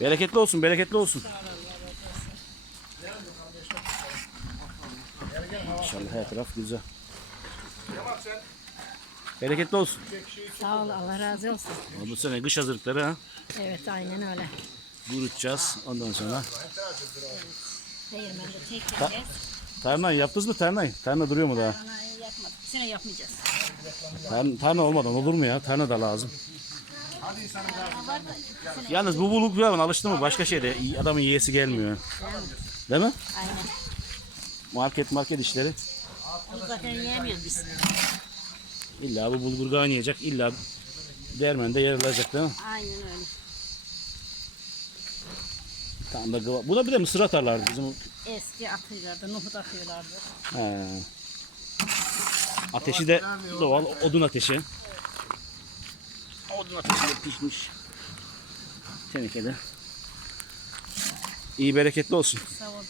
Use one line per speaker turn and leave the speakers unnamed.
Bereketli olsun, bereketli olsun. İnşallah her taraf güzel. Bereketli olsun.
Sağ ol Allah razı olsun.
Bu sene kış hazırlıkları ha.
Evet aynen öyle.
Kurutacağız. Ondan sonra.
Değirmende çekeceğiz.
Tarnayı yaptınız mı tarnayı? Tarna duruyor mu daha?
Ana yapmadık. Bu sene yapmayacağız.
Tarna, tarna olmadan olur mu ya? Tarna da lazım. Yalnız bu buluk ya alıştı mı başka şeyde adamın yiyesi gelmiyor. Değil mi?
Aynen.
Market market işleri.
Biz zaten yiyemiyoruz biz.
İlla bu bulgur kaynayacak. illa dermende yer alacak değil mi?
Aynen öyle.
Tam da Bu da bir de mısır atarlardı bizim.
Eski atıyorlardı, nohut atıyorlardı.
He. Ateşi de doğal odun ateşi. Odun ateşi de pişmiş. Tenekede. İyi bereketli olsun.
Sağ ol.